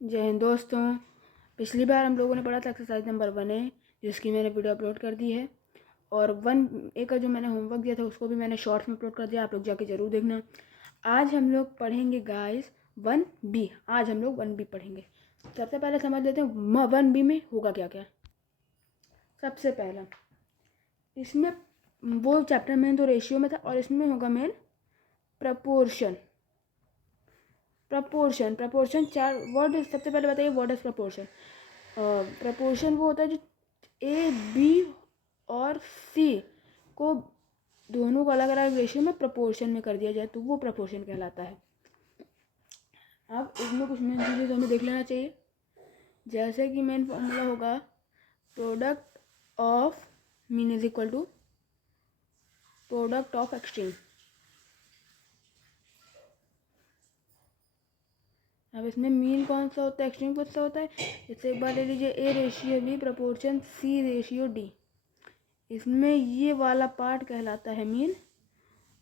जय हिंद दोस्तों। पिछली बार हम लोगों ने पढ़ा था एक्सरसाइज नंबर 1A, जिसकी मैंने वीडियो अपलोड कर दी है, और 1A का जो मैंने होमवर्क दिया था उसको भी मैंने शॉर्ट्स में अपलोड कर दिया, आप लोग जाके ज़रूर देखना। आज हम लोग पढ़ेंगे गाइस 1B। आज हम लोग 1B पढ़ेंगे। सबसे पहले समझ लेते हैं 1B में होगा क्या क्या। सबसे पहला इसमें वो चैप्टर मेन तो रेशियो में था, और इसमें होगा मेन प्रपोर्शन। प्रपोर्शन चार वर्ड। सबसे पहले बताइए व्हाट इज प्रपोर्शन। प्रपोर्शन वो होता है जो ए बी और सी को दोनों को अलग अलग रेशियो में प्रपोर्शन में कर दिया जाए तो वो प्रपोर्शन कहलाता है। अब इसमें कुछ मेन चीज़ें तो हमें देख लेना चाहिए, जैसे कि मेन फॉर्मूला होगा product of mean is equal to product of extreme. अब इसमें मीन कौन सा होता है, एक्सट्रीम कौन सा होता है। जैसे एक बार ले लीजिए a ratio b proportion c ratio d. इसमें ये वाला पार्ट कहलाता है मीन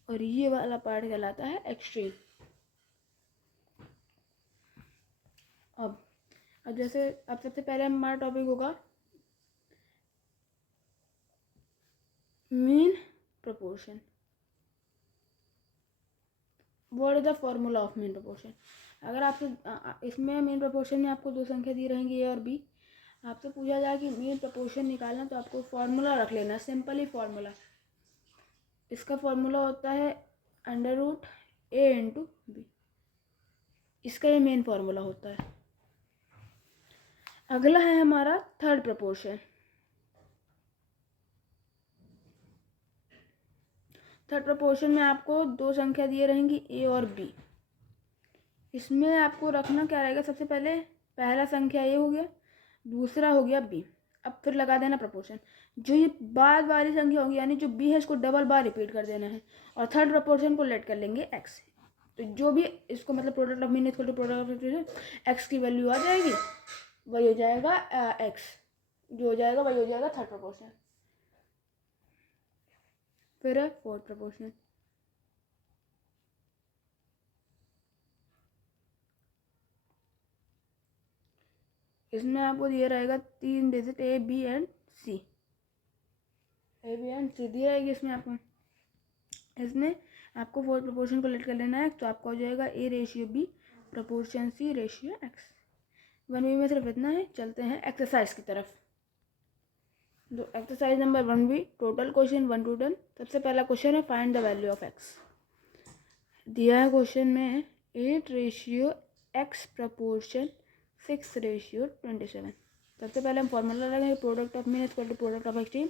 और ये वाला पार्ट कहलाता है एक्सट्रीम। अब जैसे अब सबसे पहले हमारा टॉपिक होगा mean proportion. What is the formula of mean proportion. अगर आपसे इसमें मीन प्रपोर्शन में आपको दो संख्या दी रहेंगी ए और बी, आपसे पूछा जाए कि मीन प्रपोर्शन निकालना, तो आपको फॉर्मूला रख लेना, सिंपल ही फॉर्मूला। इसका फॉर्मूला होता है √a/b। इसका ये मेन फॉर्मूला होता है। अगला है हमारा थर्ड प्रपोर्शन। थर्ड प्रपोर्शन में आपको दो संख्या दिए रहेंगी ए और बी। इसमें आपको रखना क्या रहेगा, सबसे पहले पहला संख्या ए हो गया, दूसरा हो गया बी। अब फिर लगा देना प्रपोर्शन। जो ये बाद वाली संख्या होगी यानी जो बी है इसको डबल बार रिपीट कर देना है, और थर्ड प्रपोर्शन को लेट कर लेंगे एक्स। तो जो भी इसको मतलब product of mean equal to product of x की वैल्यू आ जाएगी, वही हो जाएगा एक्स। जो हो जाएगा वही हो जाएगा थर्ड प्रपोर्शन। फिर है फोर्थ प्रपोर्शन। इसमें आपको दिया रहेगा तीन digit a b and c. A b and c दी रहेगी इसमें आपको। इसमें आपको फोर्थ प्रपोर्शन को लेट कर लेना है, तो आपका हो जाएगा a ratio b proportion c ratio x. 1B में सिर्फ इतना है। चलते हैं एक्सरसाइज की तरफ। तो exercise number 1B, total question 1 to 10। सबसे पहला क्वेश्चन है find the value of x. दिया है क्वेश्चन में 8 रेशियो एक्स प्रपोर्शन 6 रेशियो 27। सबसे पहले हम फॉर्मूला लगाएंगे product of mean equal to product of extreme.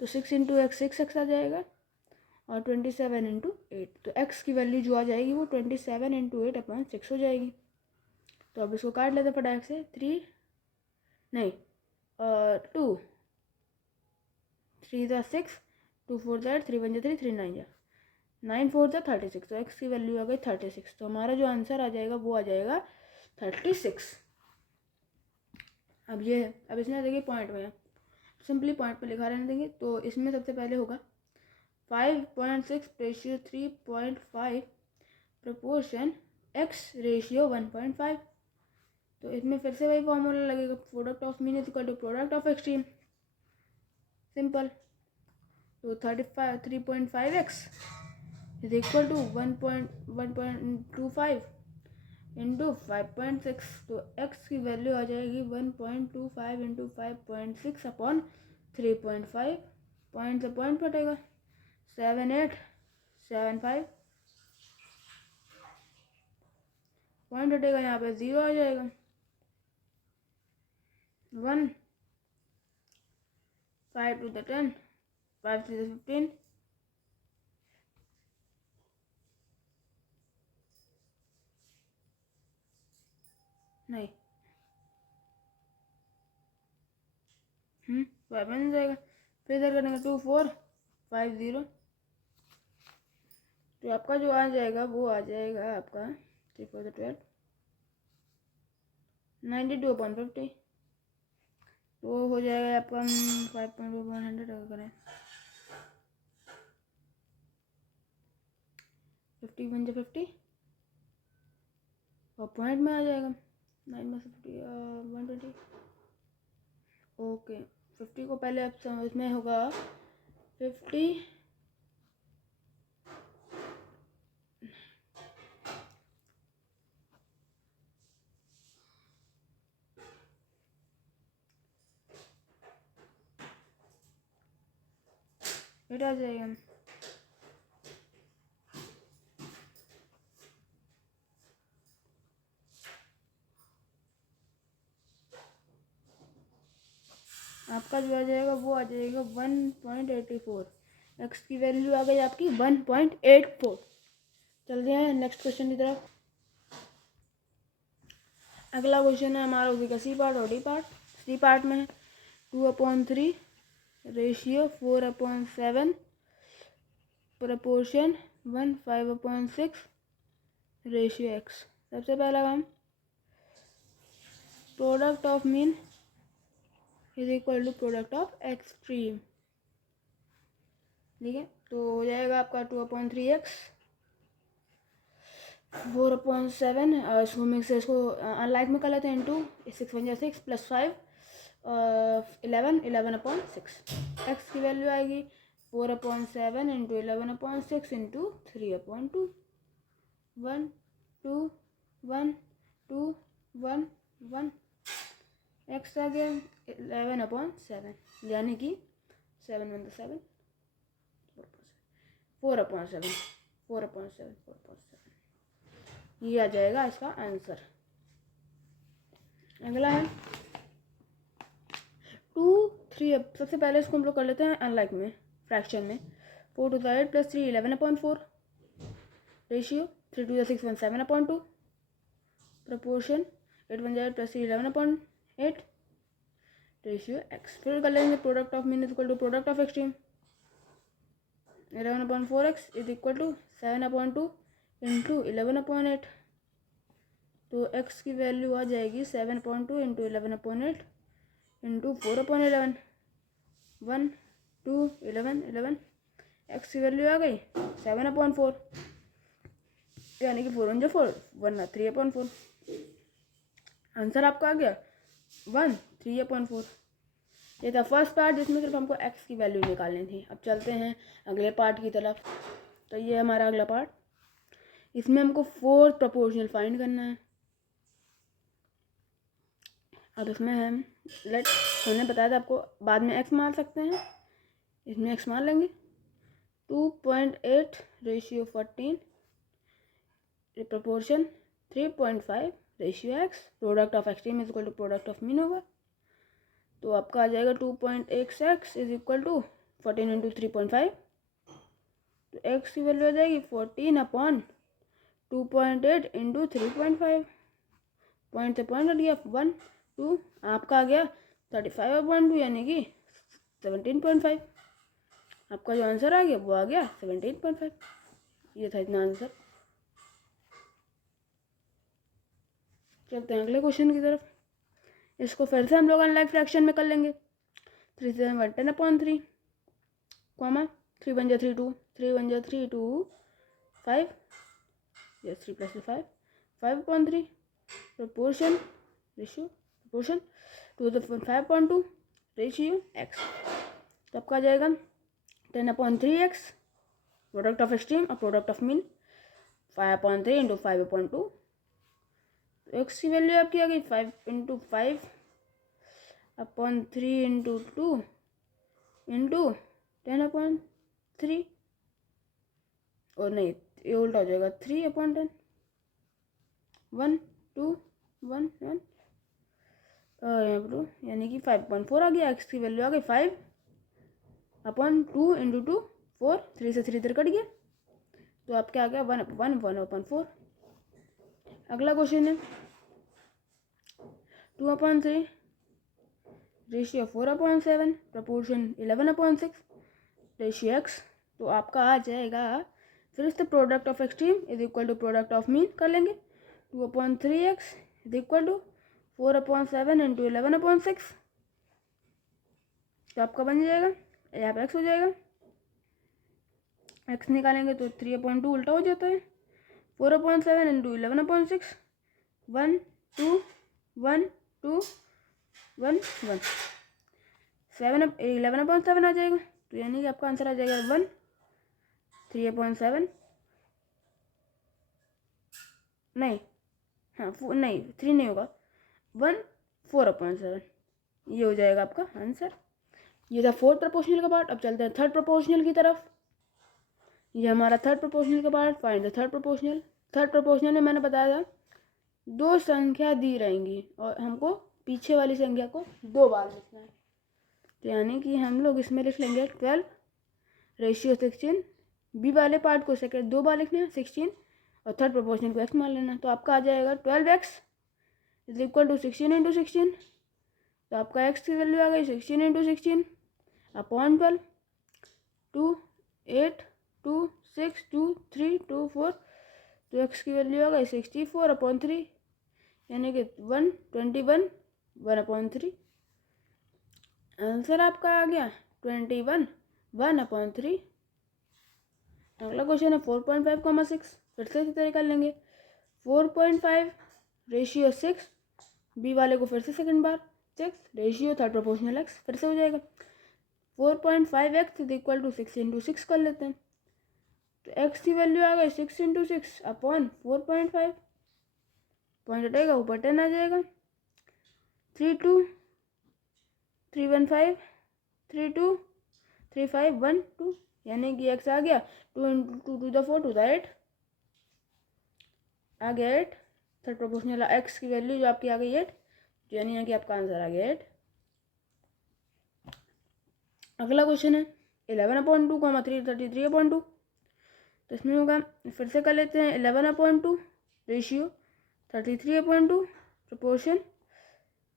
तो 6 इंटू एक्स 6x आ जाएगा, और 27 इंटू 8। तो x की वैल्यू जो आ जाएगी वो 27 इंटू 8/6 हो जाएगी। तो अब इसको काट लेते फटाक से। 2 3 ज़ा 6, 2 4 ज़ा 8, 3 1 ज़ा 3, 3 9 ज़ा 9, 4 ज़ा 36। तो x की वैल्यू आ गई 36। तो हमारा जो आंसर आ जाएगा वो आ जाएगा 36। अब ये है, अब इसमें देखिए पॉइंट में सिंपली पॉइंट पे लिखा रहने देंगे। तो इसमें सबसे पहले होगा 5.6 रेशियो 3.5 प्रपोर्शन x रेशियो 1.5। तो इसमें फिर से वही फॉर्मूला लगेगा product of mean is equal to product of extreme. Simple. तो 3.5x is equal to 1.25 into 5.6। तो x की वैल्यू आ जाएगी 1.25 इंटू 5.6 अपॉन 3.5। पॉइंट से पॉइंट पटेगा 7875। पॉइंट हटेगा यहाँ पे 0 आ जाएगा। 1 5 to the 10, 5 to the 15, नहीं 5 बन जाएगा। फिर इधर करेंगे 2 4 5 0। तो आपका जो आ जाएगा वो आ जाएगा आपका 3 4 12 92/50। तो हो जाएगा आपका 5.100 अगर करें 50 1 50, और पॉइंट में आ जाएगा 9 में से ओके 50 को पहले आप समझ में होगा 50 आ जाएगा। आपका जो आ जाएगा वो आ जाएगा 1.84। एक्स की वैल्यू आ गई आपकी 1.84। चलते हैं नेक्स्ट क्वेश्चन की तरफ। अगला क्वेश्चन है हमारा उसी का सी पार्ट और डी पार्ट। सी पार्ट में है 2/3 रेशियो 4/7 प्रपोर्शन 1 5/6 रेशियो एक्स। सबसे पहला काम product of mean is equal to product of extreme. ठीक है, तो हो जाएगा आपका 2/3x 4/7। इसको मिक्स इसको अनलाइक में कर लेते हैं इंटू 6 1 6 + 5 11 11/6। एक्स की वैल्यू आएगी 4/7 इंटू 11/6 इंटू 3/2 1 2 1 2 1 1। एक्स आ गया 11/7 यानी कि 7 1 7 4/7 ये आ जाएगा इसका आंसर। अगला है 2 3। सबसे पहले इसको हम लोग कर लेते हैं अनलाइक में फ्रैक्शन में 4 to the 8 + 3 11/4 ratio 3 to the 6 1 7/2 proportion 8 1 8 + 3 11/8 ratio x. फिर कर लेंगे product of mean is equal to product of extreme 11/4x is equal to 7/2 into 11/8। तो x की वैल्यू आ जाएगी 7/2 इंटू 11/8 इंटू 4/11 1 2 11 11। x की वैल्यू आ गई 7/4 यानी कि 4 1 4 वरना 3/4। आंसर आपका आ गया 1 3/4। ये था फर्स्ट पार्ट जिसमें सिर्फ हमको x की वैल्यू निकालनी थी। अब चलते हैं अगले पार्ट की तरफ। तो ये हमारा अगला पार्ट, इसमें हमको फोर्थ प्रोपोर्शनल फाइंड करना है। अब इसमें हम हमने बताया था आपको बाद में x मान सकते हैं, इसमें x मान लेंगे 2.8 ratio 14 proportion 3.5 ratio x। Product of extreme is equal to product of mean होगा। तो आपका आ जाएगा 2.8x is equal to 14 into 3.5। तो x की वैल्यू आ जाएगी 14/2.8 इंटू 3.5। पॉइंट से पॉइंट हट गया 1 2। आपका आ गया 35/2 यानी कि 17.5। आपका जो आंसर आ गया वो आ गया 17.5। ये था इतना आंसर। चलते हैं अगले क्वेश्चन की तरफ। इसको फिर से हम लोग अनलाइक फ्रैक्शन में कर लेंगे 3 7 10/3 comma 3 1 3 2 3 1 3 2 5 yes 3 + 5 5/3 proportion ratio proportion 5/2 ratio x। तो आपका आ जाएगा 10/3x प्रोडक्ट ऑफ एक्सट्रीम और प्रोडक्ट ऑफ मीन 5/3 इंटू 5/2। तो x की वैल्यू आपकी आ गई 5 इंटू 5/3 इंटू 2 इंटू 10/3 और नहीं ये उल्टा हो जाएगा 3/10 1 2 1 1 यानी कि 5.4 आ गया। एक्स की वैल्यू आ गई 5/2 इंटू 2 4 3 से 3 इधर कट गया तो आपके आ गया 1/4। अगला क्वेश्चन है 2/3 रेशियो 4/7 प्रपोर्शन 11/6 रेशियो एक्स। तो आपका आ जाएगा फिर से product of extreme is equal to product of mean कर लेंगे 2/3x is equal to 4/7 into 11/6। तो आपका बन जाएगा यहाँ पे x हो जाएगा। x निकालेंगे तो 3/2 उल्टा हो जाता है 4/7 इंटू 11/6 1 2 1 2 1 1। 11/7 आ जाएगा। तो यानी कि आपका आंसर आ जाएगा 1 3/7 नहीं, हाँ नहीं 3 नहीं होगा, 1 4/7 ये हो जाएगा आपका आंसर। ये था फोर्थ प्रोपोर्शनल का पार्ट। अब चलते हैं थर्ड प्रोपोर्शनल की तरफ। ये हमारा थर्ड प्रोपोर्शनल का part. Find the third proportional. Third proportional में मैंने बताया था दो संख्या दी रहेंगी और हमको पीछे वाली संख्या को 2 बार लिखना है। तो यानी कि हम लोग इसमें लिख लेंगे 12/16। बी वाले पार्ट को सेकेंड 2 बार लिखना है 16 और थर्ड प्रोपोर्शनल को x मान लेना। तो आपका आ जाएगा 12x इज इक्वल टू 16 × 16। तो आपका x की वैल्यू आ गई 16 × 16 अपॉन 12 2 8 2 6 2 3 2 4। तो x की वैल्यू आ गई 64/3 यानी कि 121 1/3। आंसर आपका आ गया 21 1/3। अगला क्वेश्चन है 4.5, 6। फिर से इसी तरह कर लेंगे 4.5/6। बी वाले को फिर से सेकंड बार 6 रेशियो थर्ड प्रोपोर्शनल x फिर से हो जाएगा 4.5x इज इक्वल टू 6 × 6 कर लेते हैं। तो x की वैल्यू आ गई 6 × 6 अपॉन 4.5। पॉइंट हटेगा ऊपर 10 आ जाएगा 32 315 32 3512 यानी कि x आ गया 2 × 2 to the 4 to the 8 आ गया 8। थर्ड प्रोपोर्शनल x की वैल्यू जो आपकी आ गई 8 यानी यहाँ कि आपका आंसर आ गया 8। अगला क्वेश्चन है 11/2, 333/2। तो इसमें होगा फिर से कर लेते हैं 11/2 रेशियो 33/2 प्रोपोर्शन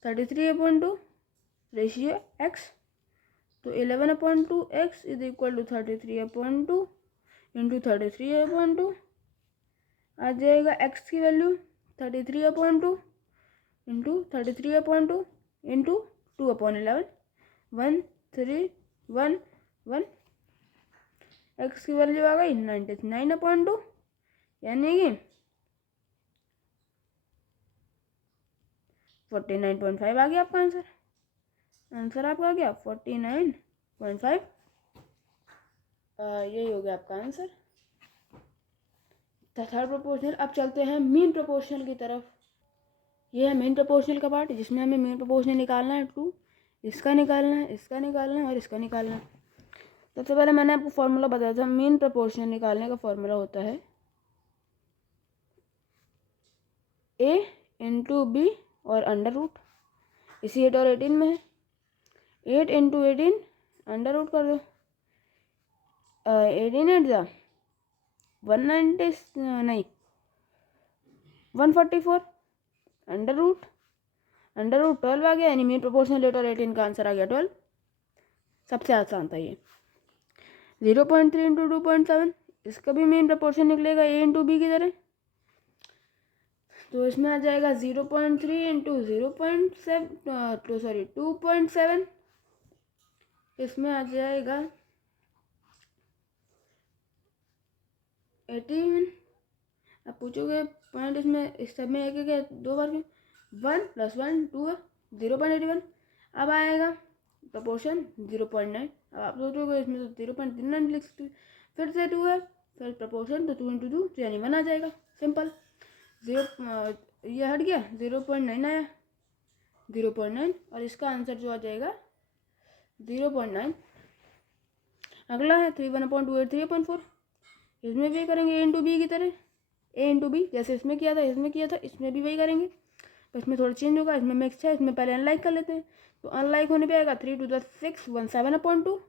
33/2 रेशियो x। तो 11/2 x is equal to 33/2 into 33/2 आ जाएगा x की वैल्यू 33/2 इंटू 33/2 इंटू 2/11 1311 x की वैल्यू आ गई 99/2 यानी कि 49.5 आ गया आपका आंसर। आंसर आपका आ गया 49.5। यही हो गया आपका आंसर थर्ड प्रोपोर्शनल। अब चलते हैं मीन प्रोपोर्शनल की तरफ। ये है मीन प्रोपोर्शनल का पार्ट जिसमें हमें मीन प्रोपोर्शनल निकालना है 2, इसका निकालना है, इसका निकालना है और इसका निकालना है। सबसे पहले मैंने आपको फॉर्मूला बताया था। मीन प्रोपोर्शनल निकालने का फॉर्मूला होता है a × b और अंडर रूट। इसी 8 और 18 में है 8 × 18 अंडर रूट कर दो 18 8 जा 190 नहीं 144 अंडर रूट 12 आ गया यानी मीन प्रोपोर्शनल 8 और 18 का आंसर आ गया 12। सबसे आसान था ये। 0.3 × 2.7 इसका भी मीन प्रोपोर्शन निकलेगा a × b की तरह। तो इसमें आ जाएगा 0.3 × 2.7 इसमें आ जाएगा 18। अब पूछोगे पॉइंट इसमें इस सब में एक 2 बार 1 + 1 2 0.81। अब आएगा प्रोपोर्शन 0.9। अब आप सोचोगे इसमें तो 0.39 लिख सकते हो। फिर से 2 है फिर प्रोपोर्शन तो 2 × 2 यानी 1 आ जाएगा सिंपल। ये हट गया 0.9 आया 0.9 और इसका आंसर जो आ जाएगा 0.9। अगला है 3/1/2 8 3/4। इसमें भी करेंगे a × b की तरह a × b जैसे इसमें किया था इसमें भी वही करेंगे। तो इसमें थोड़ा चेंज होगा। इसमें मिक्स है इसमें पहले अनलाइक कर लेते हैं। तो अनलाइक होने पे आएगा 3 × 6 17/2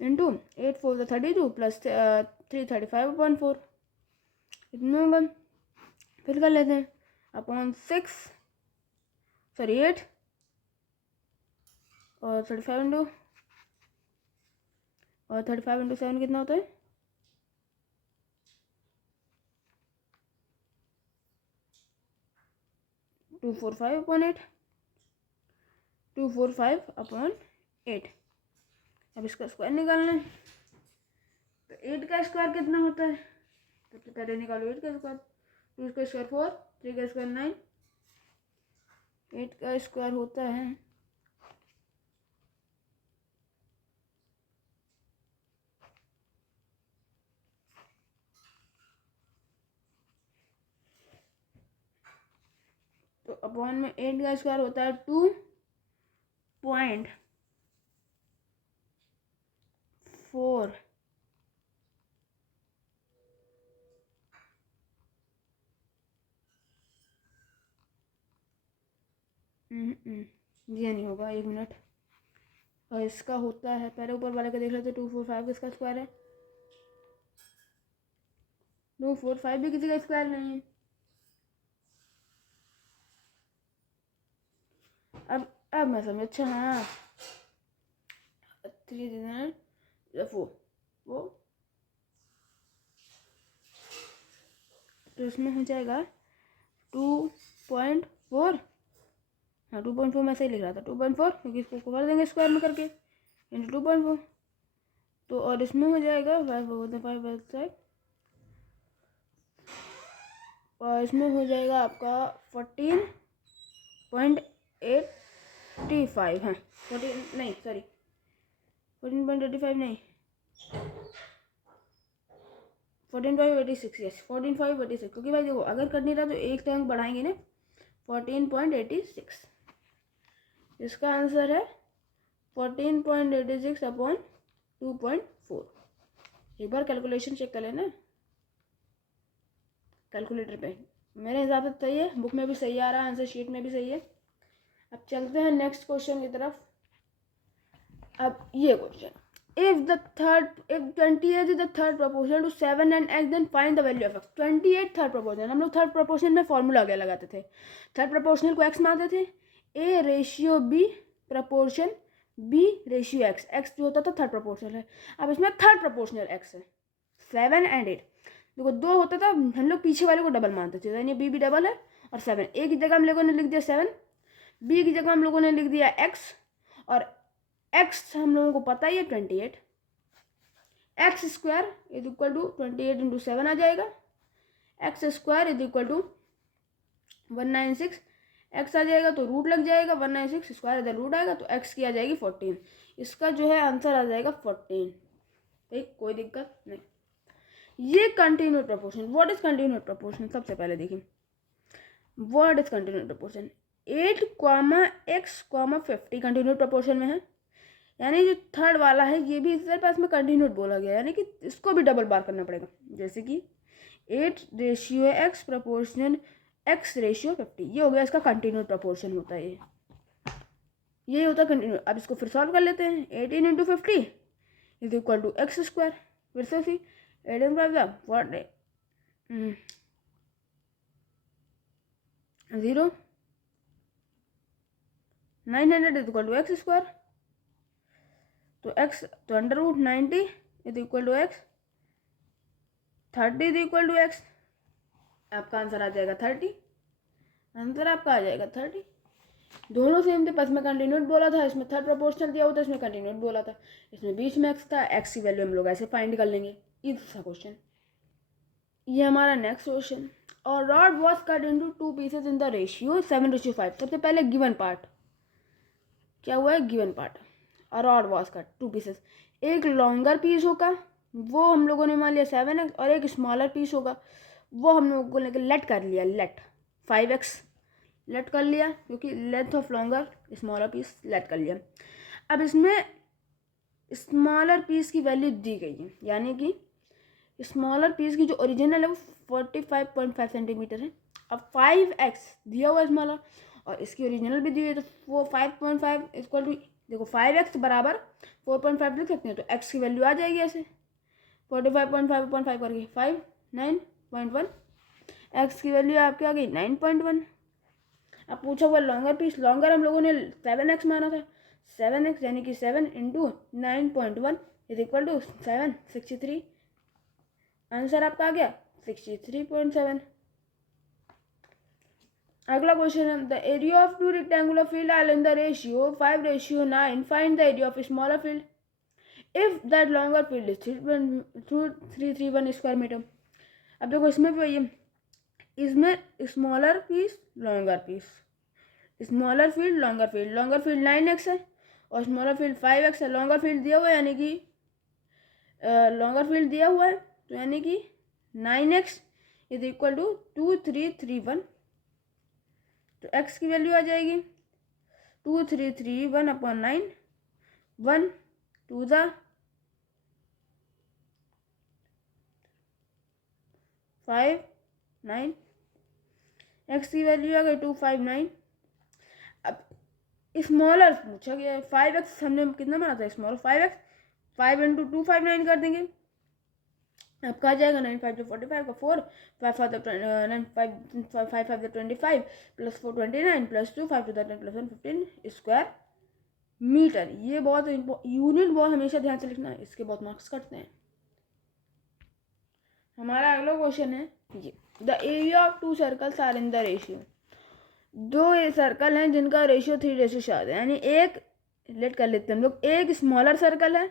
इंटू 8 4 32 प्लस 3 35/4 इतना होगा। फिर कर लेते हैं अपॉन 6 सॉरी 8 और 35 × 7 कितना होता है 245/8 245/8। अब इसका स्क्वायर निकालना है। तो 8 का स्क्वायर कितना होता है सबसे पहले निकालो 8 का स्क्वायर। 2 का स्क्वायर 4 3 का स्क्वायर 9 8 का स्क्वायर होता है अपॉन में 8 का स्क्वायर होता है 2.4। ये नहीं होगा, 1 मिनट। और इसका होता है, पहले ऊपर वाले का देख लेते, 245 किसका स्क्वायर है? 245 भी किसी का स्क्वायर नहीं है। अब मैं समझ, अच्छा हाँ 3 4 वो तो इसमें हो जाएगा 2.4। हाँ 2.4 मैं सही लिख रहा था, 2.4 क्योंकि इसको कर देंगे स्क्वायर में करके इंटू 2.4। तो और इसमें हो जाएगा 5 और इसमें हो जाएगा आपका 14.85। हाँ 14 नहीं सॉरी 14.85 नहीं 14.86। यस 14.86, क्योंकि भाई देखो अगर कर नहीं रहा तो एक अंक बढ़ाएंगे ना, 14.86। इसका आंसर है 14.86 अपॉन 2.4। एक बार कैलकुलेशन चेक कर लेना कैलकुलेटर पे। मेरे हिसाब से सही है, बुक में भी सही आ रहा है, आंसर शीट में भी सही है। अब चलते हैं नेक्स्ट क्वेश्चन की तरफ। अब ये question, if 28 is the third proportion to 7 and x, then find the value of x। 28 third proportional, हम लोग थर्ड प्रोपोर्शनल में फॉर्मूला क्या लगाते थे? थर्ड प्रोपोर्शनल को x मानते थे, a ratio b proportion b ratio x। x जो होता था थर्ड प्रोपोर्शनल है। अब इसमें थर्ड प्रोपोर्शनल x है 7 and 8। देखो 2 होता था, हम लोग पीछे वाले को डबल मानते थे, यानी b भी डबल है और 7। a की जगह हम लोगों ने लिख दिया 7, b की जगह हम लोगों ने लिख दिया x, और x हम लोगों को पता ही है 28। X square is equal to 28 into 7 आ जाएगा। X square is equal to 196। X आ जाएगा तो रूट लग जाएगा, 196 स्क्वायर इधर रूट आएगा तो एक्स की आ जाएगी 14। इसका जो है आंसर आ जाएगा 14। ठीक, कोई दिक्कत नहीं। ये continued proportion. What is continued proportion? सबसे पहले देखिए what is continued proportion. 8, x, 50 continued proportion में है, यानी जो थर्ड वाला है ये भी इधर पास में कंटिन्यूड बोला गया, यानी कि इसको भी डबल बार करना पड़ेगा। जैसे कि 8 ratio x proportional x ratio 50, ये हो गया इसका कंटिन्यूड प्रोपोर्शन होता है ये होता है कंटिन्यूड। अब इसको फिर सॉल्व कर लेते हैं। 18 into 50 is equal to x square. फिर से उसी 18 5 0 900 is equal to x square. तो x तो under root 90 is equal to x, 30 is equal to x. आपका आंसर आ जाएगा 30। आंसर आपका आ जाएगा 30। दोनों सेम थे, बस में कंटिन्यूड बोला था, इसमें थर्ड प्रोपोर्शनल दिया हुआ था, इसमें कंटिन्यूड बोला था, इसमें बीच में एक्स था। एक्स की वैल्यू हम लोग ऐसे फाइंड कर लेंगे। इजी सा क्वेश्चन। ये हमारा नेक्स्ट क्वेश्चन। और rod was cut into 2 pieces in the ratio 7:5। सबसे पहले गिवन पार्ट क्या हुआ है? Given part. और रॉड वॉज कट 2 पीसेस। एक लॉन्गर पीस होगा, वो हम लोगों ने मान लिया 7x, और एक स्मॉलर पीस होगा, वो हम लोगों को लेकर लेट कर लिया, लेट 5x लेट कर लिया, क्योंकि length of longer smaller piece let कर लिया। अब इसमें स्मॉलर पीस की वैल्यू दी गई है, यानी कि स्मॉलर पीस की जो ओरिजिनल है वो 45.5 सेंटीमीटर है। अब 5x दिया हुआ है स्मॉलर, और इसकी ओरिजिनल भी दी हुई है, तो वो 5.5 इक्वल टू, देखो 5x बराबर 4.5 लिख सकते हैं, तो x की वैल्यू आ जाएगी ऐसे 45.5 करके 5 9.1। x की वैल्यू आपकी आ गई 9.1। अब पूछा हुआ लॉन्गर पीस। लॉन्गर हम लोगों ने 7x माना था, 7x यानी कि 7 into 9.1 is equal to 7 63। Answer आपका आ गया 63.7। अगला क्वेश्चन है, the area of 2 rectangular field are in the ratio 5:9। Find the area of smaller field if that longer field is 331 square metre. अब देखो इसमें भी वही है, इसमें smaller piece longer piece, smaller field longer field. Longer field 9x है और smaller field 5x है। लॉन्गर फील्ड दिया हुआ है, यानी कि लॉन्गर फील्ड दिया हुआ है, तो यानी कि 9x इज इक्वल टू 2331 तो x की वैल्यू आ जाएगी 2331/9, 1 2 ज़ा 5 9, x की वैल्यू आ गई 259। अब स्मॉलर पूछा गया है, 5x हमने कितना बना था स्मॉलर, 5x, 5 × 259 कर देंगे। अब कहा जाएगा 9 5 45 का 4, 5 5 9 5 5 5 25 plus 4 29 plus 2 5 2 10 plus 1 15 square metre. ये बहुत यूनिट बहुत हमेशा ध्यान से लिखना है, इसके बहुत मार्क्स कटते हैं। हमारा अगला क्वेश्चन है ये, the area of 2 circles are in the ratio. 2 circle हैं जिनका रेशियो 3:7 है, यानी एक लेट कर लेते हैं हम लोग। एक स्मॉलर सर्कल है,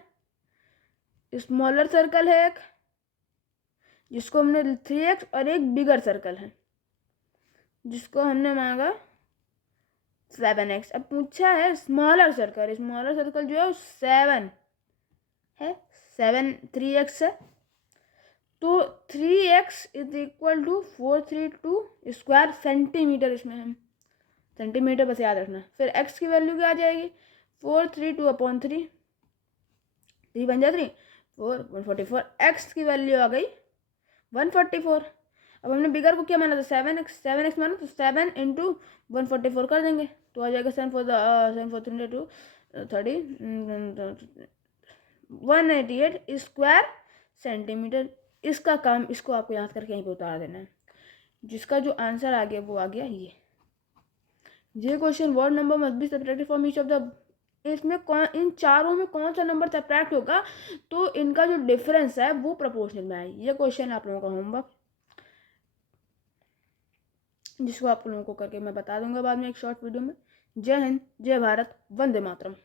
स्मॉलर सर्कल है एक जिसको हमने 3x, और एक बिगर सर्कल है जिसको हमने मांगा 7x। अब पूछा है स्मॉलर सर्कल, स्मॉलर सर्कल जो है 7 है, 7 3x है, तो 3x = 432 स्क्वायर सेंटीमीटर, इसमें हम सेंटीमीटर बस याद रखना। फिर x की वैल्यू क्या आ जाएगी 432/3, 3 बन जाए 3 4 144, x की वैल्यू आ गई 144। अब हमने बिगर को क्या माना था 7x माना, तो 7 × 144 कर देंगे तो आ जाएगा 7 4 3 30 188 स्क्वायर सेंटीमीटर। इसका काम, इसको आपको याद करके यहीं पे उतार देना है। जिसका जो आंसर आ गया वो आ गया ये question. Word number must be separated from each of the, इसमें इन चारों में कौन सा नंबर सेपरेट होगा तो इनका जो डिफरेंस है वो प्रोपोर्शनल में आए। ये क्वेश्चन आप लोगों का होमवर्क, जिसको आप लोगों को करके मैं बता दूंगा बाद में एक शॉर्ट वीडियो में। जय हिंद, जय भारत, वंदे मातरम।